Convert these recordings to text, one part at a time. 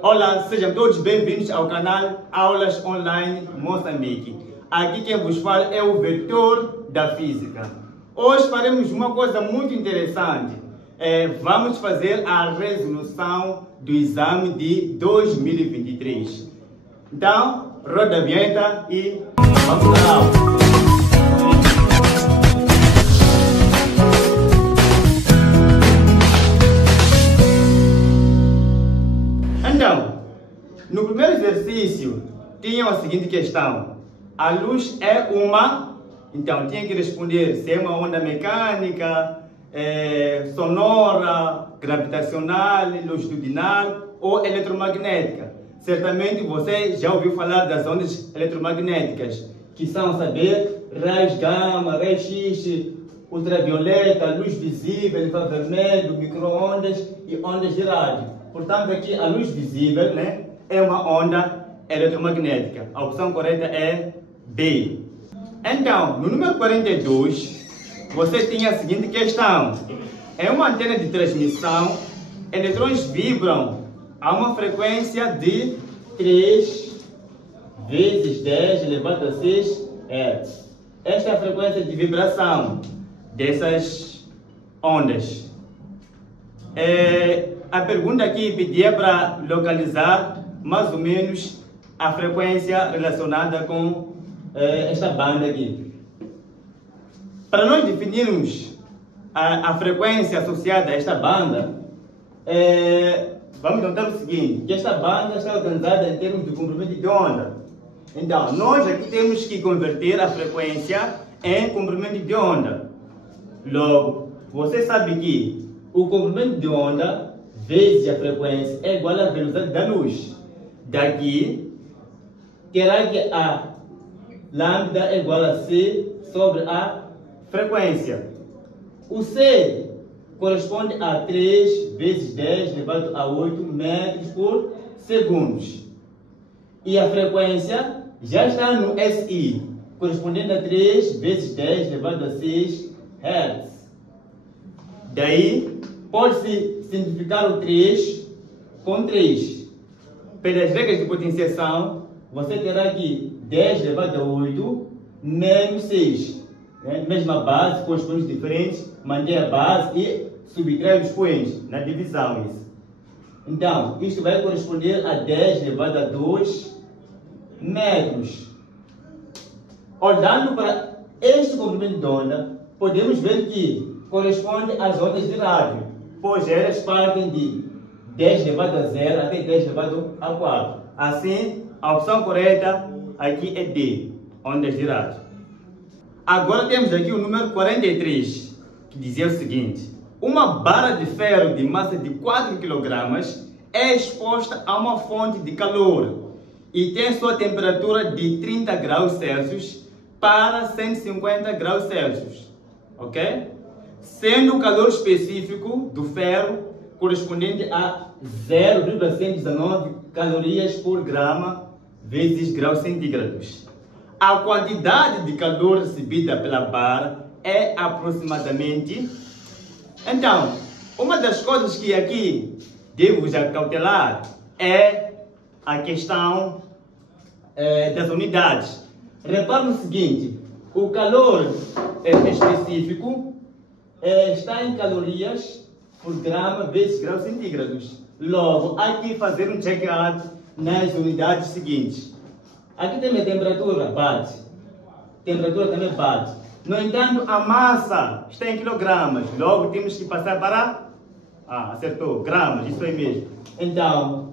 Olá, sejam todos bem-vindos ao canal Aulas Online Moçambique. Aqui quem vos fala é o vetor da física. Hoje faremos uma coisa muito interessante. Vamos fazer a resolução do exame de 2023. Então, roda a vinheta e vamos à aula. Então, no primeiro exercício, tinha a seguinte questão. A luz é uma... Então, tinha que responder se é uma onda mecânica, sonora, gravitacional, longitudinal ou eletromagnética. Certamente você já ouviu falar das ondas eletromagnéticas, que são, saber, raios gama, raios X, ultravioleta, luz visível, infravermelho, micro-ondas e ondas de rádio. Portanto, aqui a luz visível, né, é uma onda eletromagnética. A opção correta é B. Então, no número 42, você tinha a seguinte questão. Em uma antena de transmissão, eletrões vibram a uma frequência de 3 vezes 10 elevado a 6 Hz. Esta é a frequência de vibração dessas ondas. A pergunta aqui pedia para localizar mais ou menos a frequência relacionada com esta banda aqui. Para nós definirmos a frequência associada a esta banda, vamos notar o seguinte, que esta banda está organizada em termos de comprimento de onda. Então, nós aqui temos que converter a frequência em comprimento de onda. Logo, você sabe que o comprimento de onda vezes a frequência é igual à velocidade da luz. Daqui, terá que a lambda é igual a C sobre a frequência. O C corresponde a 3 vezes 10 elevado a 8 metros por segundos. E a frequência já está no SI, correspondendo a 3 vezes 10 elevado a 6 Hz. Daí, pode-se simplificar o 3 com 3. Pelas regras de potenciação, você terá aqui 10 elevado a 8 menos 6. Mesma base, com expoentes diferentes, mantém a base e subtrai os expoentes na divisão. Então, isto vai corresponder a 10 elevado a 2 metros. Olhando para este comprimento de onda, podemos ver que corresponde às ondas de rádio, pois elas partem de 10 elevado a 0 até 10 elevado a 4. Assim, a opção correta aqui é D, ondas de rádio. Agora temos aqui o número 43, que dizia o seguinte. Uma barra de ferro de massa de 4 kg é exposta a uma fonte de calor e tem sua temperatura de 30 graus Celsius para 150 graus Celsius. Ok? Sendo o calor específico do ferro correspondente a 0,119 calorias por grama vezes graus centígrados. A quantidade de calor recebida pela barra é aproximadamente... Então, uma das coisas que aqui devo já cautelar é a questão das unidades. Repare no seguinte, o calor específico está em calorias por grama vezes graus centígrados. Logo, há que fazer um check-out nas unidades seguintes. Aqui tem a temperatura, bate. Temperatura também bate. No entanto, a massa está em quilogramas. Logo, temos que passar para... acertou, gramas, isso aí mesmo. Então,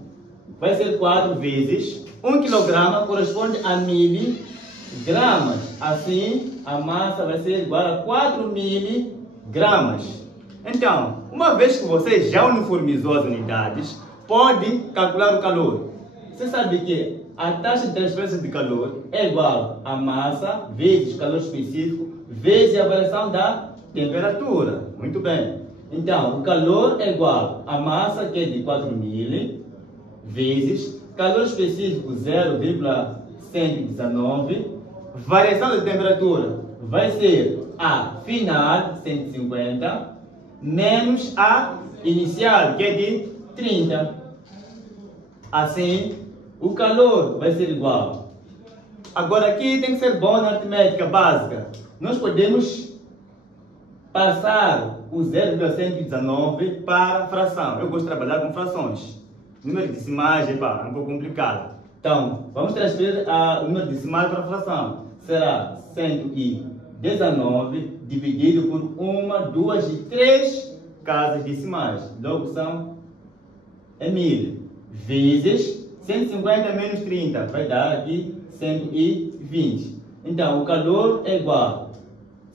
vai ser 4 vezes. 1 quilograma corresponde a miligramas. Assim, a massa vai ser igual a 4 miligramas. Então, uma vez que você já uniformizou as unidades, pode calcular o calor. Você sabe que a taxa de transferência de calor é igual a massa vezes calor específico vezes a variação da temperatura. Muito bem. Então, o calor é igual a massa, que é de 4.000, vezes calor específico 0,119, variação da temperatura vai ser a final, 150, menos a inicial, que é de 30. Assim, o calor vai ser igual. Agora aqui tem que ser bom na aritmética básica. Nós podemos passar o 0,119 para fração. Eu gosto de trabalhar com frações. Número decimais é um pouco complicado. Então, vamos transferir o número decimal para a fração. Será 119 dividido por 1, 2 e 3 casas decimais. Logo são 1000 vezes 150 menos 30. Vai dar aqui 120. Então, o calor é igual.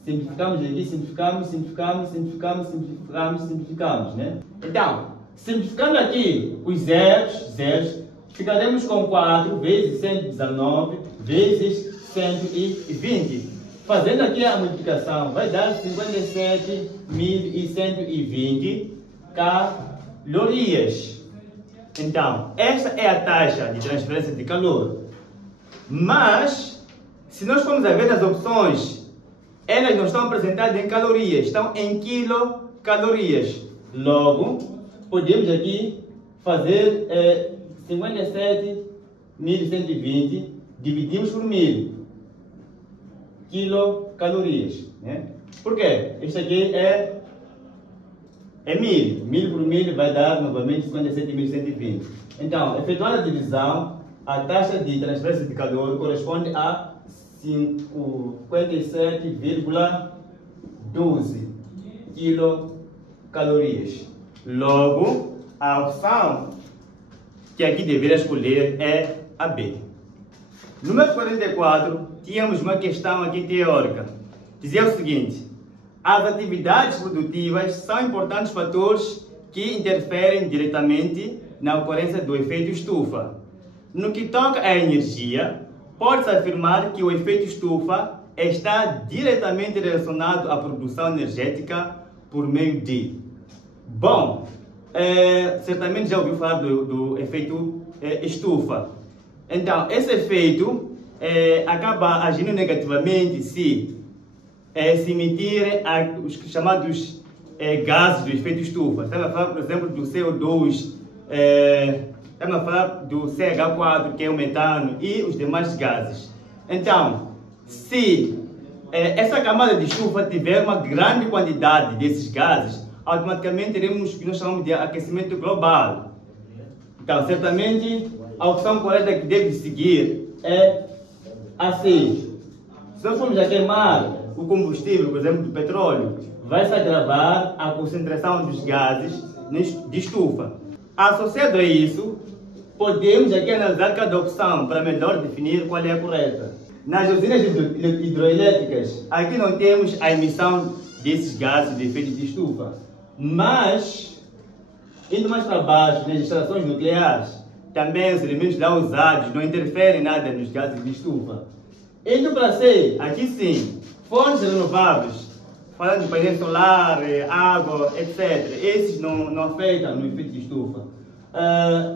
Simplificamos aqui, simplificamos, né? Então, simplificando aqui os zeros, ficaremos com 4 vezes 119 vezes 120. Fazendo aqui a multiplicação, vai dar 57.120 calorias. Então, esta é a taxa de transferência de calor. Mas, se nós formos a ver nas opções, elas não estão apresentadas em calorias, estão em quilocalorias. Logo, podemos aqui fazer 57.120 dividimos por 1000 quilocalorias, né? Por quê? Este aqui é 1000. 1000 por 1000 vai dar novamente 57.120. Então, efetuando a divisão, a taxa de transferência de calor corresponde a 57,12 quilocalorias. Logo, a opção que aqui deveria escolher é a B. Número 44, tínhamos uma questão aqui teórica. Dizia o seguinte: as atividades produtivas são importantes fatores que interferem diretamente na ocorrência do efeito estufa. No que toca à energia, pode-se afirmar que o efeito estufa está diretamente relacionado à produção energética por meio de... Bom, certamente já ouviu falar do efeito estufa. Então, esse efeito acaba agindo negativamente se emitirem os chamados gases do efeito estufa. Estamos a falar, por exemplo, do CO2, estamos a falar do CH4, que é o metano, e os demais gases. Então, se essa camada de estufa tiver uma grande quantidade desses gases, automaticamente teremos o que nós chamamos de aquecimento global. Então, certamente, a opção correta que deve seguir é a C. Se nós formos a queimar o combustível, por exemplo, do petróleo, vai se agravar a concentração dos gases de estufa. Associado a isso, podemos aqui analisar cada opção para melhor definir qual é a correta. Nas usinas hidroelétricas, aqui não temos a emissão desses gases de efeito de estufa, mas, indo mais para baixo, nas instalações nucleares, também os elementos lá usados não interferem nada nos gases de estufa. Indo para C, aqui sim, fontes renováveis, falando de painel solar, água, etc. Esses não afetam no efeito de estufa.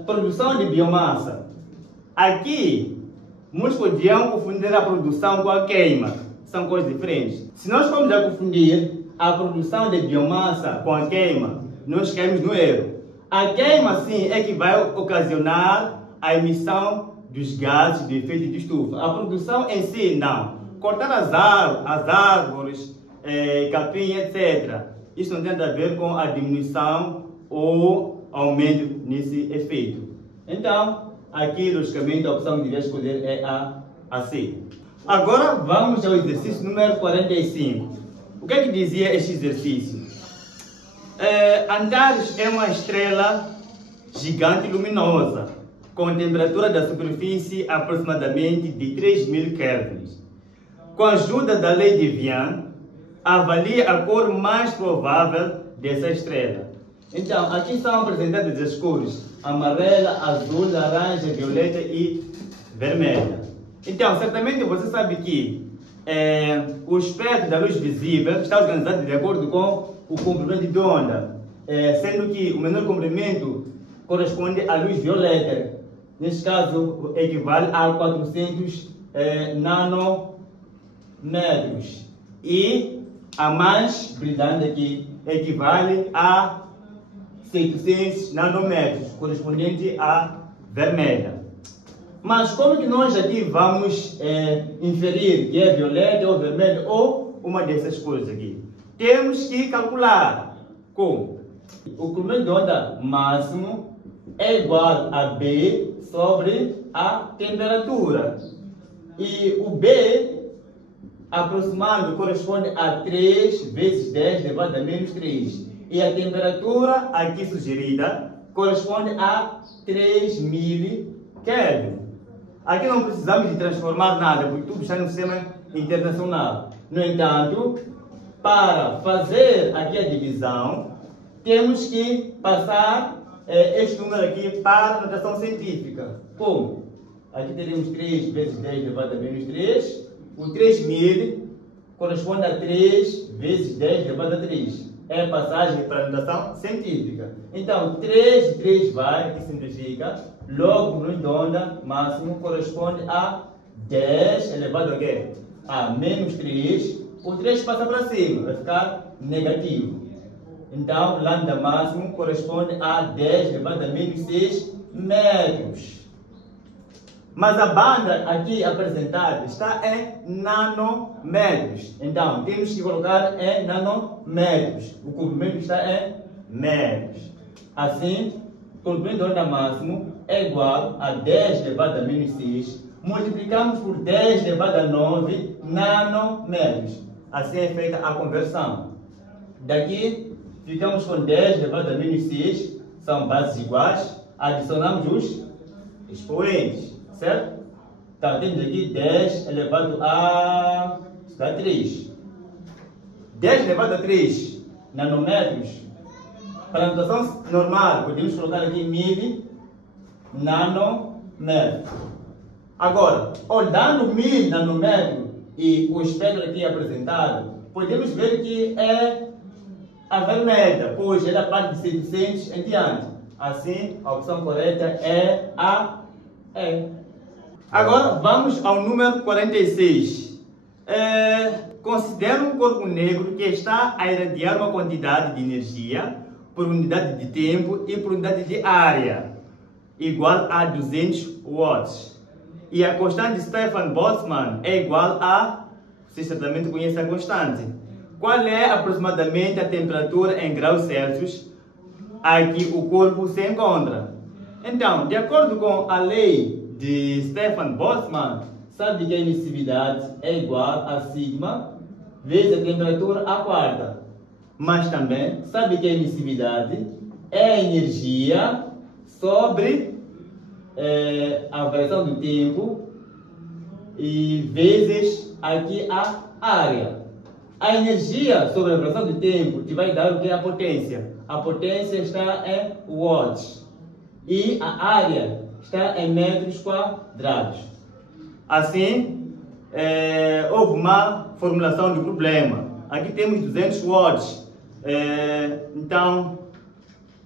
Produção de biomassa. Aqui, muitos podiam confundir a produção com a queima. São coisas diferentes. Se nós formos a confundir a produção de biomassa com a queima, nós caímos no erro. A queima, sim, é que vai ocasionar a emissão dos gases de efeito de estufa. A produção em si, não. Cortar as árvores, capim, etc. Isso não tem nada a ver com a diminuição ou aumento nesse efeito. Então, aqui, logicamente, a opção que devia escolher é a C. Agora, vamos ao exercício número 45. O que é que dizia este exercício? Antares é uma estrela gigante luminosa, com temperatura da superfície aproximadamente de 3000 kelvins. Com a ajuda da lei de Vian, avalie a cor mais provável dessa estrela. Então, aqui são apresentadas as cores amarela, azul, laranja, violeta e vermelha. Então, certamente você sabe que o espectro da luz visível está organizado de acordo com o comprimento de onda, sendo que o menor comprimento corresponde à luz violeta. Neste caso, equivale a 400 nanômetros. E a mais brilhante aqui equivale a 600 nanômetros, correspondente à vermelha. Mas como que nós aqui vamos inferir que é violeta ou vermelho ou uma dessas cores aqui? Temos que calcular como o comprimento de onda máximo é igual a B sobre a temperatura. E o B, aproximando, corresponde a 3 vezes 10 elevado a menos 3. E a temperatura aqui sugerida corresponde a 3000 Kelvin. Aqui não precisamos de transformar nada, porque tudo está no sistema internacional. No entanto, para fazer aqui a divisão, temos que passar este número aqui para a notação científica. Como? Aqui teríamos 3 vezes 10 elevado a menos 3. O 3000 corresponde a 3 vezes 10 elevado a 3. É a passagem para a notação científica. Então, 3 de 3 vai, que significa, logo no onda máximo corresponde a 10 elevado a quê? A menos 3. O 3 passa para cima, vai ficar negativo. Então, lambda máximo corresponde a 10 elevado a menos 6 metros. Mas a banda aqui apresentada está em nanômetros. Então, temos que colocar em nanômetros. O comprimento está em metros. Assim, o comprimento da onda máximo é igual a 10 elevado a menos 6. Multiplicamos por 10 elevado a 9 nanômetros. Assim é feita a conversão. Daqui, ficamos com 10 elevado a menos 6. São bases iguais. Adicionamos os expoentes. Certo? Então, temos aqui 10 elevado a 3. 10 elevado a 3 nanômetros. Para a notação normal, podemos colocar aqui 1000 nanômetros. Agora, olhando 1000 nanômetros e o espectro aqui apresentado, podemos ver que é a vermelha, pois é da parte de 700 em diante. Assim, a opção correta é a E. Agora vamos ao número 46. Considera um corpo negro que está a irradiar uma quantidade de energia por unidade de tempo e por unidade de área igual a 200 watts. E a constante de Stefan Boltzmann é igual a, vocês certamente conhecem a constante. Qual é aproximadamente a temperatura em graus Celsius a que o corpo se encontra? Então, de acordo com a lei de Stefan Boltzmann, sabe que a emissividade é igual a sigma vezes a temperatura à quarta. Mas também sabe que a emissividade é a energia sobre a variação do tempo e vezes aqui a área. A energia sobre a variação do tempo te vai dar o que é a potência. A potência está em watts e a área está em metros quadrados. Assim, houve uma formulação do problema. Aqui temos 200 watts. Então,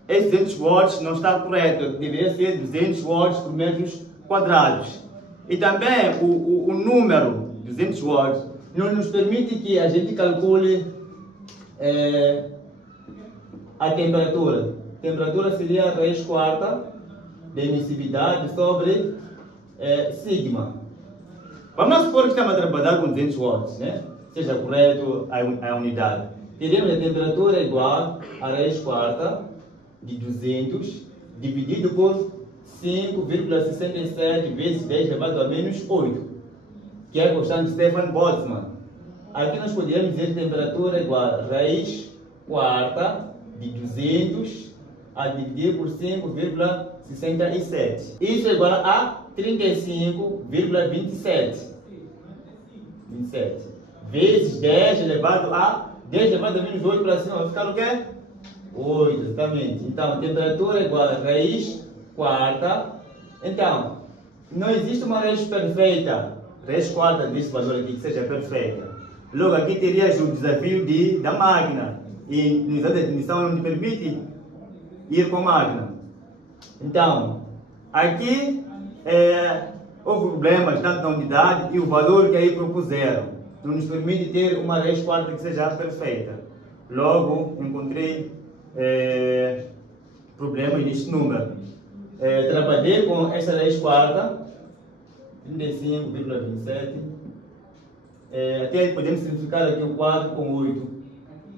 esse 200 watts não está correto. Deveria ser 200 watts por metros quadrados. E também o número 200 watts não nos permite que a gente calcule a temperatura. A temperatura seria a raiz quarta de emissividade sobre sigma. Vamos supor que estamos a trabalhar com 200 watts, né? Seja correto a unidade. Teremos a temperatura igual a raiz quarta de 200 dividido por 5,67 vezes 10 elevado a menos 8, que é a constante de Stefan Boltzmann. Aqui nós poderíamos dizer que a temperatura é igual a raiz quarta de 200 a dividir por 5,67. Isso é igual a 35,27 vezes 10 elevado a 10 elevado a menos 8 para cima. Vai ficar o quê? 8, exatamente. Então, a temperatura é igual a raiz quarta. Então, não existe uma raiz perfeita, raiz quarta desse valor aqui, que seja perfeita. Logo, aqui terias o desafio da máquina. E no exame de admissão não te permite ir com a máquina. Então, aqui houve problemas tanto na unidade e o valor que aí propuseram não nos permite ter uma raiz quarta que seja perfeita. Logo, encontrei problemas neste número. trabalhei com esta raiz quarta, 35,27. Até podemos simplificar aqui o 4 com 8,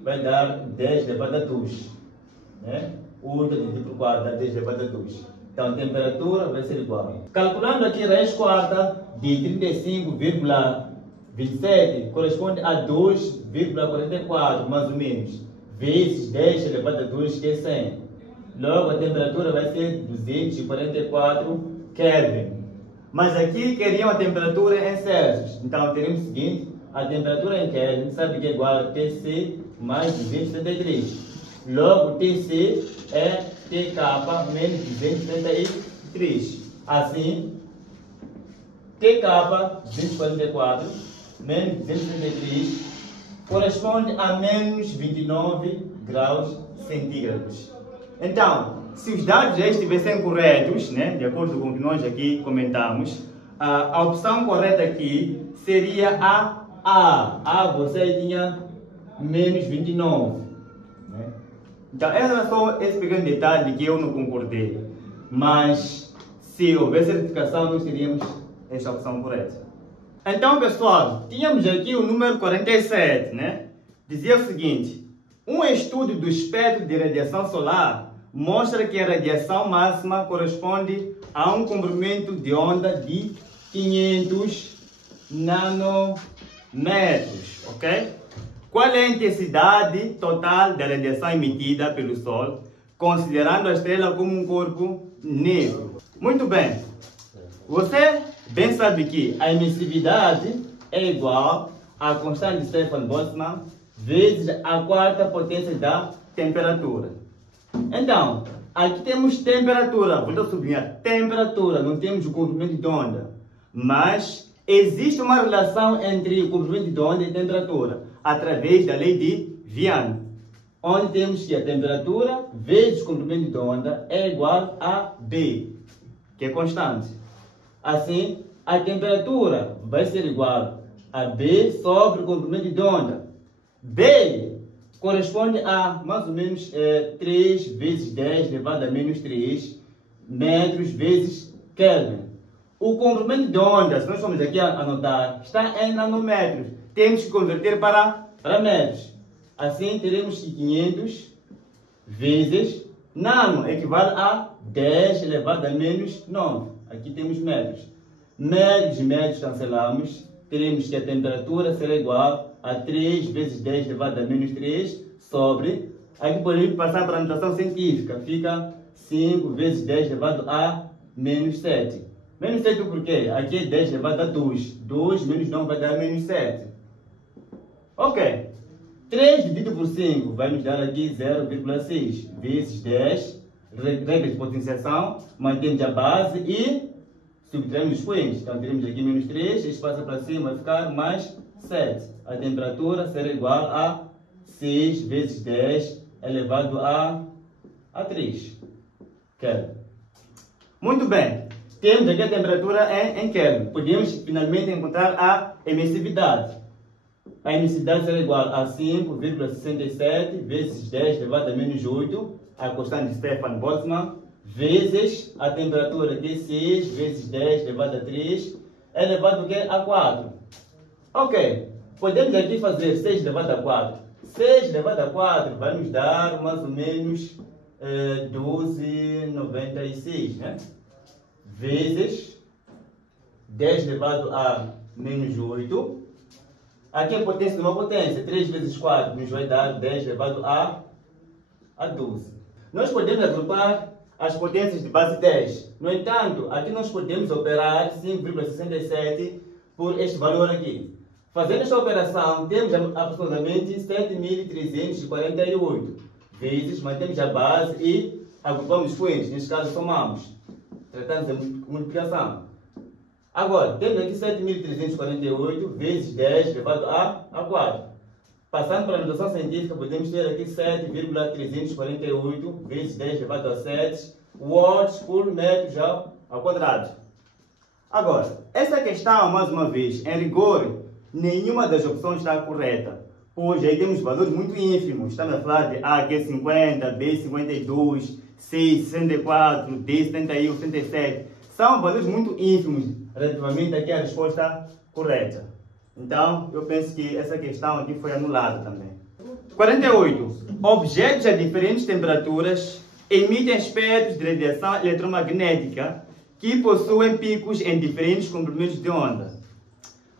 vai dar 10 elevado a 2. Né? 8 dividido por 4 dá 10 elevado a 2. Então a temperatura vai ser igual. Calculando aqui a raiz quarta de 35,27 corresponde a 2,44 mais ou menos, vezes 10 elevado a 2, que é 100. Logo a temperatura vai ser 244 Kelvin. Mas aqui queriam a temperatura em Celsius. Então teremos o seguinte: a temperatura em Kelvin sabe que é igual a TC mais 273. Logo TC é TK menos 273. Assim, TK 244 menos 273 corresponde a menos 29 graus centígrados. Então, se os dados já estivessem corretos, né, de acordo com o que nós aqui comentamos, a opção correta aqui seria a A. Você tinha menos 29. Né? Então, era só esse pequeno detalhe que eu não concordei. Mas, se houvesse certificação, nós teríamos esta opção correta. Então, pessoal, tínhamos aqui o número 47, né? Dizia o seguinte: um estudo do espectro de radiação solar mostra que a radiação máxima corresponde a um comprimento de onda de 500 nanômetros, ok? Qual é a intensidade total da radiação emitida pelo Sol, considerando a estrela como um corpo negro? Muito bem. Você bem sabe que a emissividade é igual à constante de Stefan Boltzmann vezes a quarta potência da temperatura. Então, aqui temos temperatura, vou sublinhar, temperatura, não temos o comprimento de onda. Mas existe uma relação entre o comprimento de onda e temperatura, através da lei de Wian, onde temos que a temperatura vezes o comprimento de onda é igual a B, que é constante. Assim, a temperatura vai ser igual a B sobre o comprimento de onda. B corresponde a mais ou menos 3 vezes 10 elevado a menos 3 metros vezes Kelvin. O comprimento de onda, se nós formos aqui a anotar, está em nanômetros. Temos que converter para metros. Assim, teremos que 500 vezes nano equivale a 10 elevado a menos 9. Aqui temos metros. Metros e metros cancelamos. Teremos que a temperatura será igual a 3 vezes 10 elevado a menos 3 sobre... Aqui podemos passar para a notação científica. Fica 5 vezes 10 elevado a menos 7. Menos 7 por quê? Aqui é 10 elevado a 2. 2 menos 9 vai dar menos 7. Ok. 3 dividido por 5 vai nos dar aqui 0,6 vezes 10. Regra de potenciação. Mantemos a base e subtraímos os expoentes. Então teremos aqui menos 3. Este passa para cima, vai ficar mais 7. A temperatura será igual a 6 vezes 10 elevado a 3. Kelvin. Muito bem. Temos aqui a temperatura em Kelvin. Podemos finalmente encontrar a emissividade. A emissividade será igual a 5,67 vezes 10 elevado a menos 8, a constante de Stefan Boltzmann, vezes a temperatura que é 6 vezes 10 elevado a 3, elevado a 4. Ok, podemos aqui fazer 6 elevado a 4. 6 elevado a 4 vai nos dar mais ou menos 12,96, né? Vezes 10 elevado a menos 8. Aqui a potência de uma potência, 3 vezes 4 nos vai dar 10 elevado a 12. Nós podemos agrupar as potências de base 10. No entanto, aqui nós podemos operar 5,67 por este valor aqui. Fazendo esta operação, temos aproximadamente 7.348 vezes, mantemos a base e agrupamos os expoentes. Neste caso, somamos. Tratamos de multiplicação. Agora, temos aqui 7.348 vezes 10 elevado a 4. Passando para a notação científica, podemos ter aqui 7,348 vezes 10 elevado a 7 watts por metro ao quadrado. Agora, essa questão, mais uma vez, em rigor, nenhuma das opções está correta. Pois aí temos valores muito ínfimos. Estamos a falar de A que é 50, B 52, 6, 64, 10, 71, 77. São valores muito ínfimos relativamente aqui à resposta correta. Então, eu penso que essa questão aqui foi anulada também. 48. Objetos a diferentes temperaturas emitem espectros de radiação eletromagnética que possuem picos em diferentes comprimentos de onda.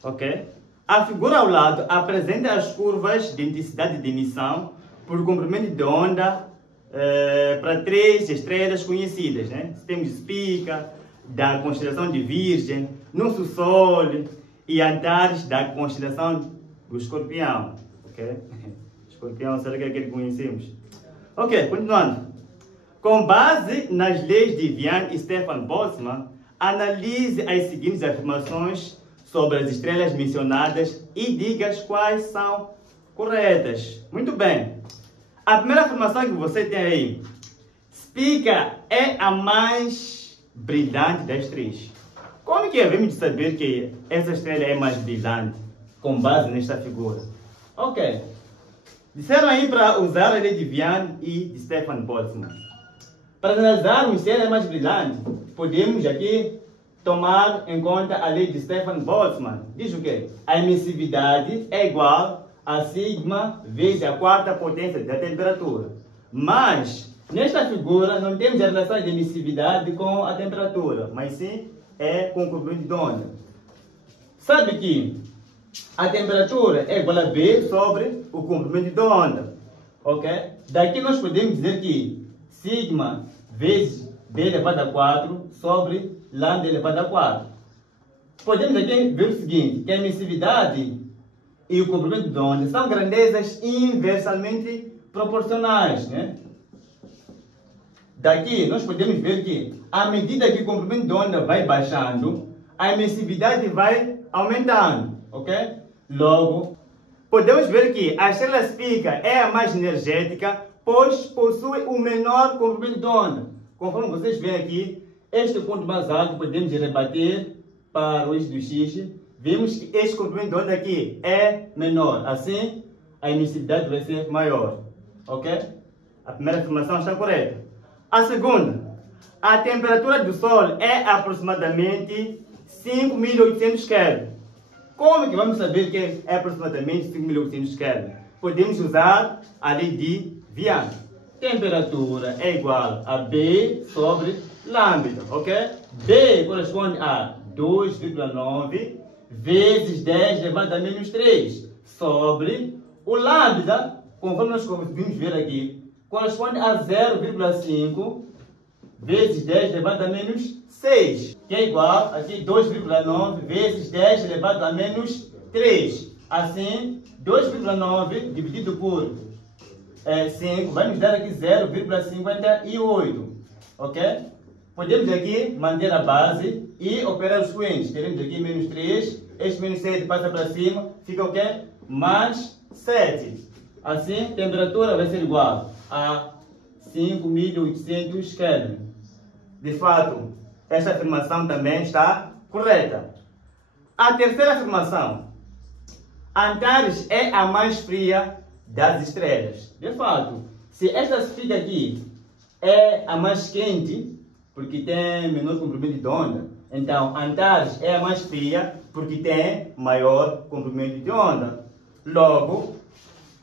Ok? A figura ao lado apresenta as curvas de intensidade de emissão por comprimento de onda para 3 estrelas conhecidas. Né? Temos Spica, da constelação de Virgem, Nosso Sol e Antares, da constelação do Escorpião. Ok? Escorpião, será que é aquele que conhecemos? Ok, continuando. Com base nas leis de Vian e Stefan Boltzmann, analise as seguintes afirmações sobre as estrelas mencionadas e diga quais são corretas. Muito bem. A primeira afirmação que você tem aí, Spica é a mais brilhante das três. Como que devemos saber que essa estrela é mais brilhante com base nesta figura? Ok. Disseram aí para usar a lei de Vian e de Stefan Boltzmann. Para analisarmos se ela é mais brilhante, podemos aqui tomar em conta a lei de Stefan Boltzmann. Diz o quê? A emissividade é igual a sigma vezes a quarta potência da temperatura. Mas, nesta figura, não temos a relação de emissividade com a temperatura, mas sim é com o comprimento de onda. Sabe que a temperatura é igual a V sobre o comprimento de onda. Ok? Daqui nós podemos dizer que sigma vezes B elevado a 4 sobre lambda elevado a 4. Podemos aqui ver o seguinte, que a emissividade e o comprimento de onda são grandezas inversamente proporcionais. Né? Daqui nós podemos ver que, à medida que o comprimento de onda vai baixando, a emissividade vai aumentando. Ok? Logo, podemos ver que a estrela Spica é a mais energética, pois possui o menor comprimento de onda. Conforme vocês veem aqui, este ponto mais alto podemos rebater para o eixo do X. Vemos que este comprimento de onda aqui é menor. Assim, a emissividade vai ser maior. Ok? A primeira afirmação está correta. A segunda, a temperatura do Sol é aproximadamente 5.800 Kelvin. Como que vamos saber que é aproximadamente 5.800 Kelvin? Podemos usar a lei de Vian. Temperatura é igual a B sobre lambda, ok? B corresponde a 2,9 vezes 10 elevado a menos 3 sobre o lambda, conforme nós conseguimos ver aqui, corresponde a 0,5 vezes 10 elevado a menos 6, que é igual a 2,9 vezes 10 elevado a menos 3. Assim, 2,9 dividido por 5 vai nos dar aqui 0,58. Ok? Podemos aqui manter a base e operar os expoentes. Teremos aqui menos 3, este menos 7 passa para cima, fica o quê? Mais 7. Assim, a temperatura vai ser igual a 5.800 Kelvin. De fato, esta afirmação também está correta. A terceira afirmação. Antares é a mais fria das estrelas. De fato, se esta Spica aqui é a mais quente, porque tem menor comprimento de onda, então Antares é a mais fria, porque tem maior comprimento de onda. Logo,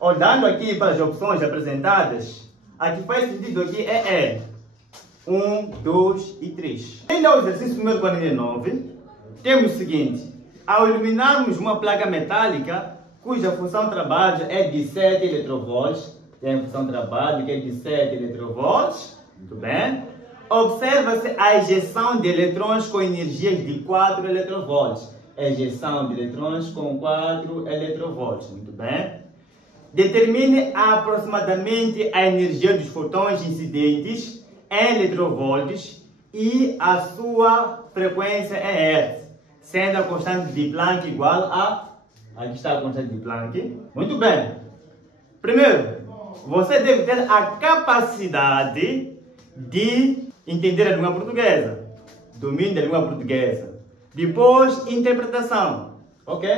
olhando aqui para as opções apresentadas, a que faz sentido aqui é E. 1, 2 e 3. Ainda o exercício número 49, temos o seguinte. Ao iluminarmos uma placa metálica, cuja função de trabalho é de 7 eletrovolts, tem a função de trabalho que é de 7 eletrovolts, muito bem. Observa-se a ejeção de eletrões com energias de 4 eletrovolts. Ejeção de eletrões com 4 eletrovolts, muito bem. Determine aproximadamente a energia dos fotões incidentes em eletrovolts e a sua frequência em Hertz, sendo a constante de Planck igual a... Aqui está a constante de Planck. Muito bem. Primeiro, você deve ter a capacidade de entender a língua portuguesa. Domínio da língua portuguesa. Depois, interpretação. Ok?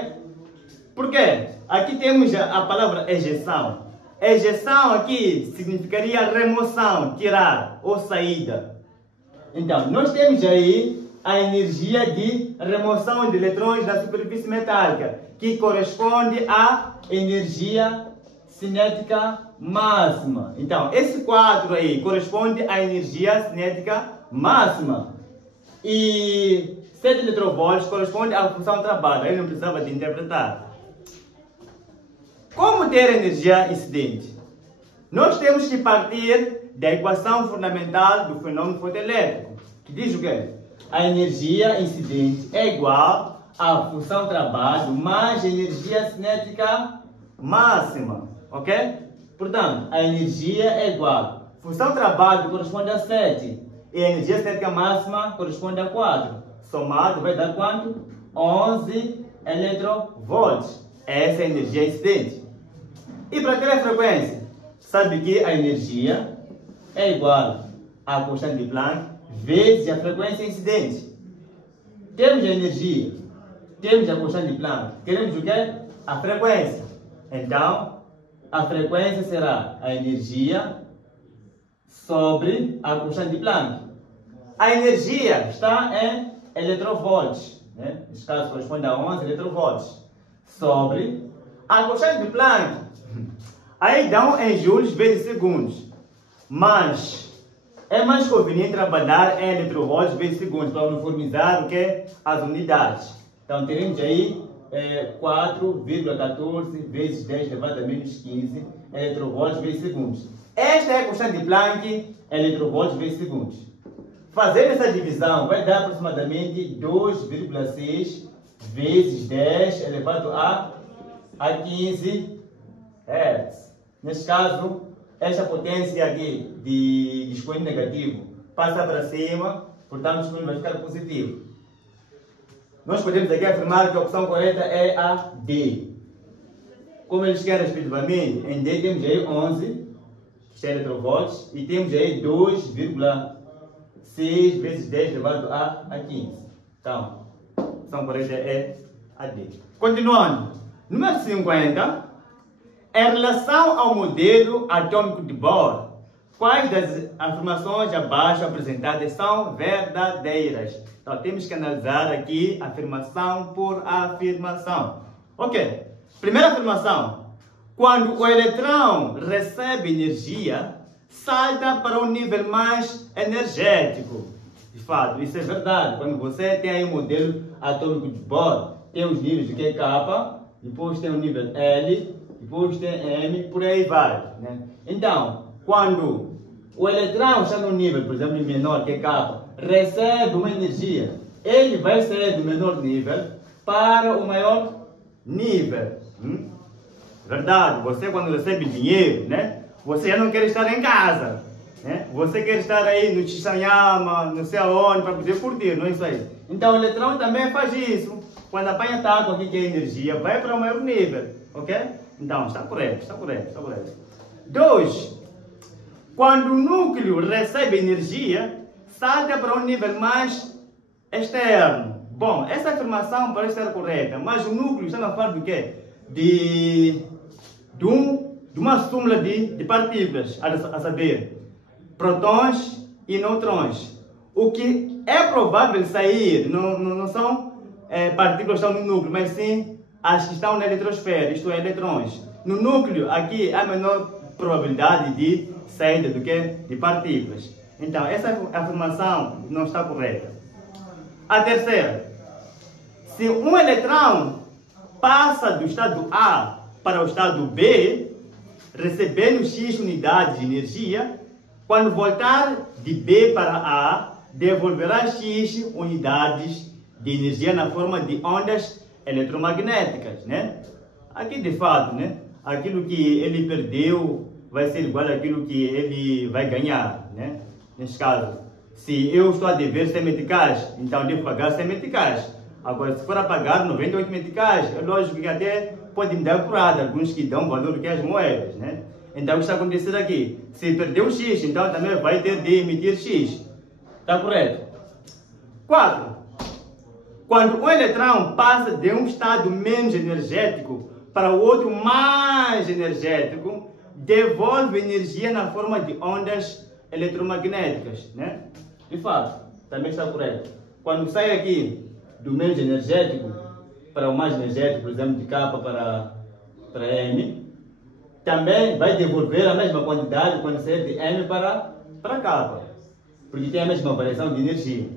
Por quê? Aqui temos a palavra ejeção. Ejeção aqui significaria remoção, tirar ou saída. Então, nós temos aí a energia de remoção de eletrões da superfície metálica, que corresponde à energia cinética máxima. Então, esse quadro aí corresponde à energia cinética máxima. E 7 electrovolts corresponde à função de trabalho. Aí não precisava de interpretar. Como ter energia incidente? Nós temos que partir da equação fundamental do fenômeno fotoelétrico, que diz o quê? A energia incidente é igual à função trabalho mais energia cinética máxima, ok? Portanto, a energia é igual. Função trabalho corresponde a 7 e a energia cinética máxima corresponde a 4. Somado vai dar quanto? 11 electrovolts. Essa é a energia incidente. E para ter a frequência, sabe que a energia é igual à constante de Planck vezes a frequência incidente. Temos a energia, temos a constante de Planck, queremos o quê? A frequência. Então, a frequência será a energia sobre a constante de Planck. A energia está em electrovolts, né? Neste caso corresponde a 11 electrovolts, sobre a constante de Planck. Aí dão em joules vezes segundos, mas é mais conveniente trabalhar em electrovolts vezes segundos para uniformizar o que? As unidades. Então teremos aí 4,14 vezes 10 elevado a menos 15 electrovolts vezes segundos. Esta é a constante de Planck, electrovolts vezes segundos. Fazer essa divisão vai dar aproximadamente 2,6 vezes 10 elevado a 15 Hz. Neste caso, esta potência aqui de expoente negativo passa para cima, portanto o expoente vai ficar positivo. Nós podemos aqui afirmar que a opção correta é a D. Como eles querem respectivamente, em D temos aí 11 electrovolts e temos aí 2,6 vezes 10 elevado a 15. Então, a opção correta é a D. Continuando. Número 50. Em relação ao modelo atômico de Bohr, quais das afirmações abaixo apresentadas são verdadeiras? Então, temos que analisar aqui afirmação por afirmação. Ok. Primeira afirmação. Quando o eletrão recebe energia, salta para um nível mais energético. De fato, isso é verdade. Quando você tem aí um modelo atômico de Bohr, tem os níveis de K, depois tem o nível L, depois tem M, por aí vai, né? Então, quando o eletrão está no nível, por exemplo, menor que K, recebe uma energia, ele vai sair do menor nível para o maior nível. Verdade, você quando recebe dinheiro, né? Você já não quer estar em casa, né? Você quer estar aí no Chisanyama, não sei aonde, para poder curtir, não é isso aí? Então o eletrão também faz isso. Quando apanha taco aqui, que é energia, vai para o maior nível, ok? Então, está correto, está correto, está correto. 2. Quando o núcleo recebe energia, salta para um nível mais externo. Bom, essa afirmação parece estar correta, mas o núcleo está na parte do quê? De uma súmula de partículas, a saber, prótons e neutrões. O que é provável sair não são partículas que estão no núcleo, mas sim as que estão na eletrosfera, isto é, eletrões. No núcleo, aqui, há a menor probabilidade de saída do que? De partículas. Então, essa afirmação não está correta. A terceira. Se um eletrão passa do estado A para o estado B, recebendo X unidades de energia, quando voltar de B para A, devolverá X unidades de energia na forma de ondas eletromagnéticas, né? Aqui, de fato, né? Aquilo que ele perdeu vai ser igual àquilo que ele vai ganhar, né? Neste caso, se eu estou a dever 100 meticais, então devo pagar 100 meticais. Agora, se for a pagar 98 meticais, é lógico que até pode me dar curada, alguns que dão valor que as moedas, né? Então, o que está acontecendo aqui? Se perdeu X, então também vai ter de emitir X. Está correto? 4. Quando um eletrão passa de um estado menos energético para o outro mais energético, devolve energia na forma de ondas eletromagnéticas, né? De fato, também está correto. Quando sai aqui do menos energético para o mais energético, por exemplo, de K para M, também vai devolver a mesma quantidade quando sair de M para K, porque tem a mesma variação de energia.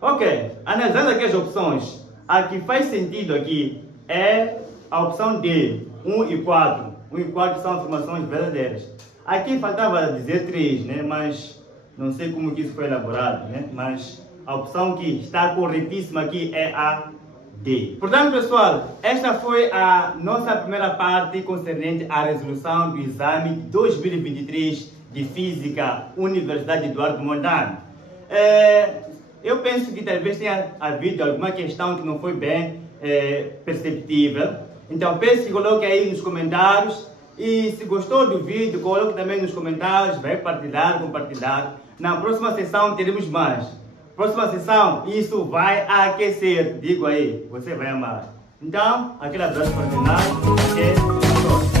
Ok, analisando aqui as opções, a que faz sentido aqui é a opção D, 1 e 4. 1 e 4 são afirmações verdadeiras. Aqui faltava dizer 3, né? Mas não sei como que isso foi elaborado, né? Mas a opção que está corretíssima aqui é a D. Portanto, pessoal, esta foi a nossa primeira parte concernente à resolução do exame 2023 de Física, Universidade Eduardo Mondlane. Eu penso que talvez tenha havido alguma questão que não foi bem perceptível. Então, peço que coloque aí nos comentários. E se gostou do vídeo, coloque também nos comentários. Vai partilhar, compartilhar. Na próxima sessão teremos mais. Próxima sessão, isso vai aquecer. Digo aí, você vai amar. Então, aquele abraço para o canal. Até a próxima.